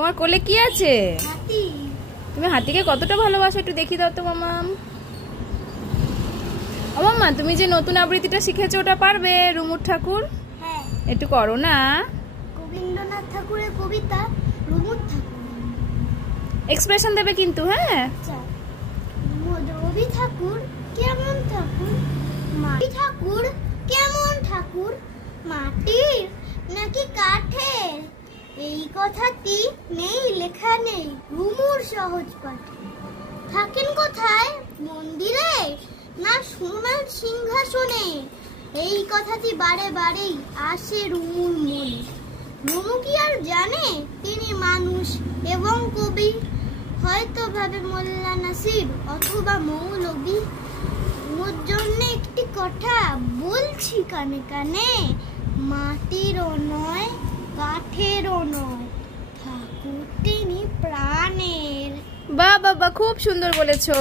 তোমার কোলে কি আছে? হাতি। তুমি হাতিকে কতটা ভালোবাসো একটু দেখি দাও তো মামাম। ও মাম্মা, তুমি যে নতুন আবৃত্তিটা শিখেছো ওটা পারবে? রুমুর ঠাকুর হ্যাঁ, একটু করো না। রবীন্দ্রনাথ ঠাকুরের কবিতা রুমুর ঠাকুর। এক্সপ্রেশন দেবে কিন্তু, হ্যাঁ? আচ্ছা, রবি ঠাকুর কেমন ঠাকুর, মাটি ঠাকুর কেমন ঠাকুর, মাটির নাকি কাঠের, এই কথাটি নেই লেখা নেই রুমুর সহজ পাঠে। থাকেন কোথায়, মন্দিরে না সোনার সিংহাসনে, এই কথাটি বারে বারেই আসে রুমুর মনে। রুমু কি আর জানে তিনি মানুষ এবং কবি, হয়তো ভাবে মোল্লা নাসির অথবা মৌলবী। ওর জন্য একটি কথা বলছি কানে কানে, মাটিরও নয় কাঠেরও নয়, ঠাকুর তিনি প্রাণের। বাহ বাহ বাহ, খুব সুন্দর বলেছো।